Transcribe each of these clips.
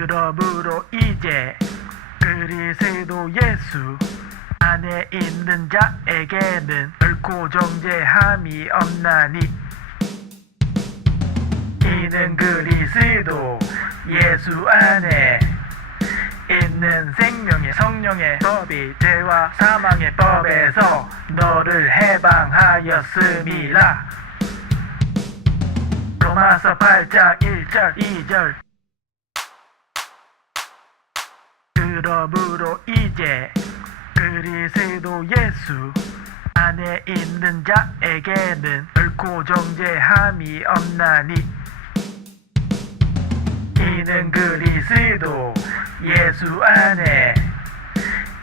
그러므로 이제 그리스도 예수 안에 있는 자에게는 결코 정죄함이 없나니 이는 그리스도 예수 안에 있는 생명의 성령의 법이 죄와 사망의 법에서 너를 해방하였음이라 로마서 8장 1절 2절 그러므로 이제 그리스도 예수 안에 있는 자에게는 결코 정죄함이 없나니. 이는 그리스도 예수 안에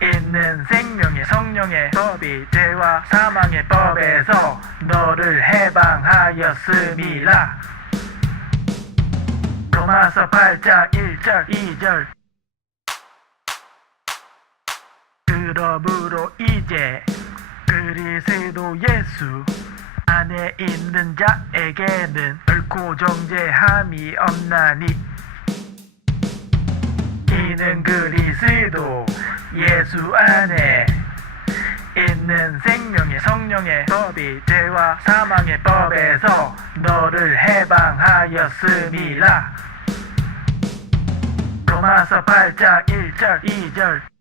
있는 생명의 성령의 법이 죄와 사망의 법에서 너를 해방하였음이라 로마서 8장 1절 2절 그러므로 이제 그리스도 예수 안에 있는 자에게는 결코 정죄함이 없나니 이는 그리스도 예수 안에 있는 생명의 성령의 법이 죄와 사망의 법에서 너를 해방하였음이라 로마서 8장 1절 2절